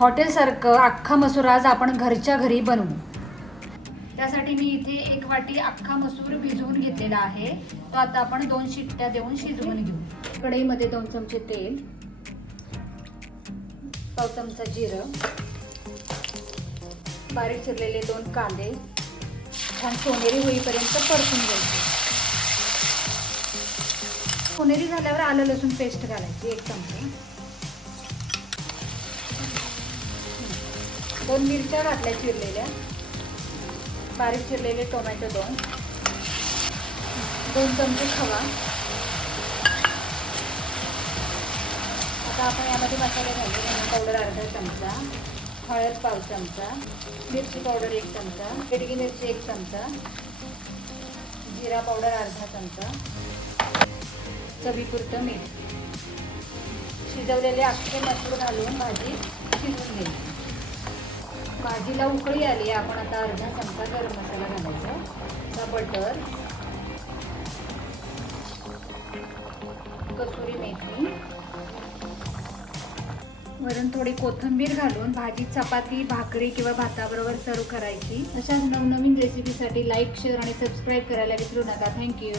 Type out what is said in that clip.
हॉटेलसारखं अख्खा मसूर आज आपण घरच्या घरी बनवू। त्यासाठी मी इथे 1 वाटी अख्खा मसूर भिजवून घेतलेला आहे। तो आता आपण 2 शिट्ट्या देऊन शिजवून घेऊ। कढईमध्ये 2 चमचे तेल, पाव चमचा जिरं, बारीक चिरलेले 2 कांदे छान सोनेरी होईपर्यंत परतून घ्यायचे। सोनेरी झाल्यावर आलं लसूण पेस्ट घालायची 1 चमचा, 2 मिरच्या घातल्या चिरलेल्या, बारीक चिरलेले टोमॅटो 2 चमचे खवा। आता आपण यामध्ये मसाले घालू। धना पावडर अर्धा चमचा, हळद पाव चमचा, मिरची पावडर 1 चमचा, बेडगी मिरची 1 चमचा, जिरा पावडर अर्धा चमचा, चवीपुरतं मीठ। शिजवलेले अख्खे मसूर घालून भाजी शिजवून घ्यायची। भाजीला उकळी आली, आपण आता अर्धा चमचा गरम मसाला घालायचा, बटर, कसुरी मेथी, वरून थोडी कोथिंबीर घालून भाजी चपाती, भाकरी किंवा भाताबरोबर सर्व करायची। अशाच नवनवीन रेसिपीसाठी लाईक, शेअर आणि सबस्क्राईब करायला विसरू नका। थँक्यू।